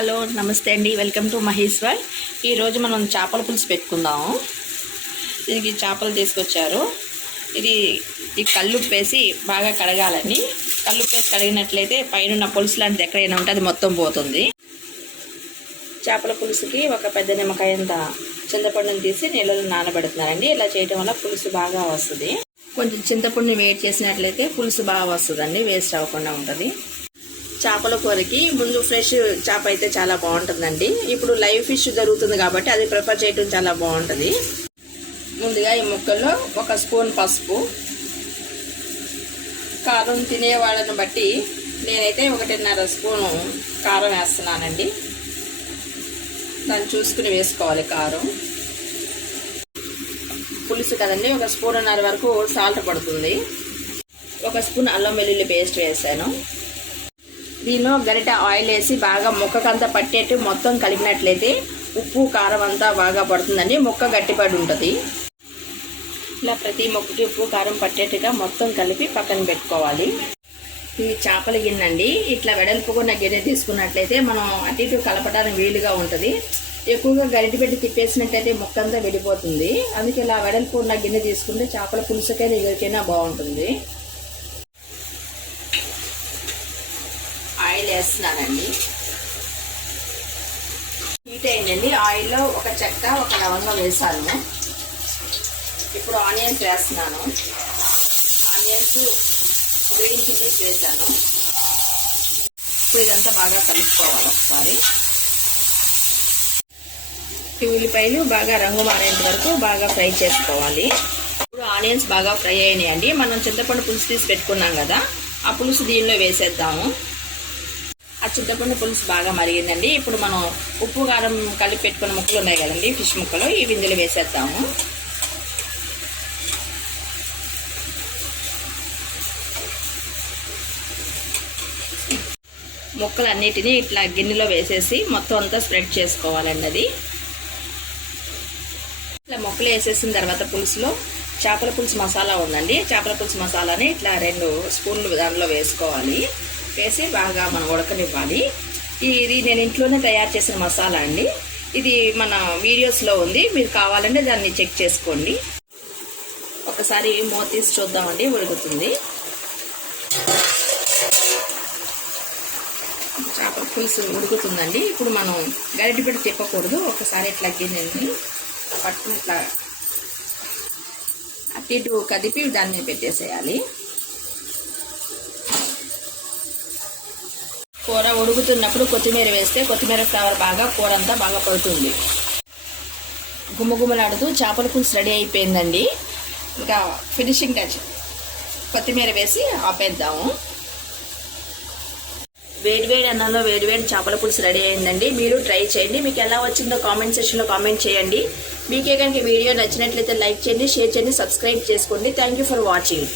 Hello నమస్తే అండి, welcome to Maheshwar. ఈరోజు మనం చేపల పులుసు పెట్టుకుందాము. దీనికి చేపలు తీసుకొచ్చారు. ఈ కల్లుప్పు వేసి బాగా కడగాలని. కల్లుప్పు వేసి కడిగినట్లయితే పైన పులుసు లాంటిది ఎక్కడైనా ఉంటే అది మొత్తం పోతుంది. చేపల పులుసుకి ఒక పెద్ద నిమ్మకాయంత చింతపండుని తీసి నీళ్ళలో నానబెడుతున్నారండి. ఇలా చేయడం వల్ల పులుసు బాగా వస్తుంది. కొంచెం చింతపండుని వేడి చేసినట్లయితే పులుసు బాగా వస్తుందండి, వేస్ట్ అవ్వకుండా ఉంటుంది. చేపల కూరకి ముందు ఫ్రెష్ చేప అయితే చాలా బాగుంటుందండి. ఇప్పుడు లైవ్ ఫిష్ దొరుకుతుంది కాబట్టి అది ప్రిఫర్ చేయడం చాలా బాగుంటుంది. ముందుగా ఈ ముక్కల్లో ఒక స్పూన్ పసుపు, కారం తినే వాళ్ళని బట్టి నేనైతే 1.5 స్పూను కారం వేస్తున్నానండి. దాన్ని చూసుకుని వేసుకోవాలి. కారం పులుసు కదండి, 1.5 స్పూన్ వరకు సాల్ట్ పడుతుంది. 1 స్పూన్ అల్లం వెల్లుల్లి పేస్ట్ వేసాను. దీనిలో గరిట ఆయిల్ వేసి బాగా ముక్కకంతా పట్టేట్టు మొత్తం కలిపినట్లయితే ఉప్పు కారం అంతా బాగా పడుతుందండి. ముక్క గట్టిపడి ఉంటుంది. ఇలా ప్రతి ముక్కకి ఉప్పు కారం పట్టేట్టుగా మొత్తం కలిపి పక్కన పెట్టుకోవాలి. ఇది చేపల గిన్నె అండి. ఇట్లా వెడల్పుకున్న గిన్నె తీసుకున్నట్లయితే మనం అటు ఇటు కలపడానికి వీలుగా ఉంటుంది. ఎక్కువగా గరిటె పెట్టి తిప్పేసినట్లయితే ముక్కంతా విడిపోతుంది. అందుకే ఇలా వెడల్పు ఉన్న గిన్నె తీసుకుంటే చేపల పులుసుకైనా ఎవరికైనా బాగుంటుంది. ఆయిల్ వేస్తున్నానండి. హీట్ అయిందండి. ఆయిల్లో ఒక చెక్క, ఒక లవంగం వేసాను. ఇప్పుడు ఆనియన్స్ వేస్తున్నాను. ఆనియన్స్, గ్రీన్ చిల్లీస్ వేసాను. ఇప్పుడు ఇదంతా బాగా కలుపుకోవాలి ఒకసారి. ఈ ఉల్లిపాయలు బాగా రంగు మారేంత వరకు బాగా ఫ్రై చేసుకోవాలి. ఇప్పుడు ఆనియన్స్ బాగా ఫ్రై అయినాయండి. మనం చింతపండు పులుసు తీసి పెట్టుకున్నాం కదా, ఆ పులుసు దీనిలో వేసేద్దాము. ఆ చింతపండు పులుసు బాగా మరిగిందండి. ఇప్పుడు మనం ఉప్పు కారం కలిపి పెట్టుకున్న ముక్కలు ఉన్నాయి కదండి, ఫిష్ ముక్కలు, ఈ ఇందులో వేసేద్దాము. ముక్కలన్నిటినీ ఇట్లా గిన్నెలో వేసేసి మొత్తం అంతా స్ప్రెడ్ చేసుకోవాలండి. అది ఇట్లా ముక్కలు వేసేసిన తర్వాత పులుసులో చేపల పులుసు మసాలా ఉందండి. చేపల పులుసు మసాలాని ఇట్లా 2 స్పూన్లు దానిలో వేసుకోవాలి. వేసి బాగా మనం ఉడకనివ్వాలి. ఇది నేను ఇంట్లోనే తయారు చేసిన మసాలా అండి. ఇది మన వీడియోస్లో ఉంది, మీరు కావాలంటే దాన్ని చెక్ చేసుకోండి. ఒకసారి మూత తీసి చూద్దామండి. ఉడుకుతుంది. చేపల పులుసు ఉడుకుతుందండి. ఇప్పుడు మనం గరిటె పెట్టి తిప్పకూడదు. ఒకసారి ఇట్లా గిన్నెని పట్టుకుని ఇట్లా అటు ఇటు కదిపి దాన్ని పెట్టేసేయాలి. కూర ఉడుకుతున్నప్పుడు కొత్తిమీర వేస్తే కొత్తిమీర ఫ్లేవర్ బాగా కూర అంతా బాగా పడుతుంది. గుమ్మగుమ్మలాడుతూ చేపల పులుసు రెడీ అయిపోయిందండి. ఇంకా ఫినిషింగ్ టచ్ కొత్తిమీర వేసి ఆపేద్దాము. వేడివేడి అన్నంలో వేడివేడి చేపల పులుసు రెడీ అయిందండి. మీరు ట్రై చేయండి. మీకు ఎలా వచ్చిందో కామెంట్ సెక్షన్లో కామెంట్ చేయండి. మీకే కనుక వీడియో నచ్చినట్లయితే లైక్ చేయండి, షేర్ చేయండి, సబ్స్క్రైబ్ చేసుకోండి. Thank you for watching.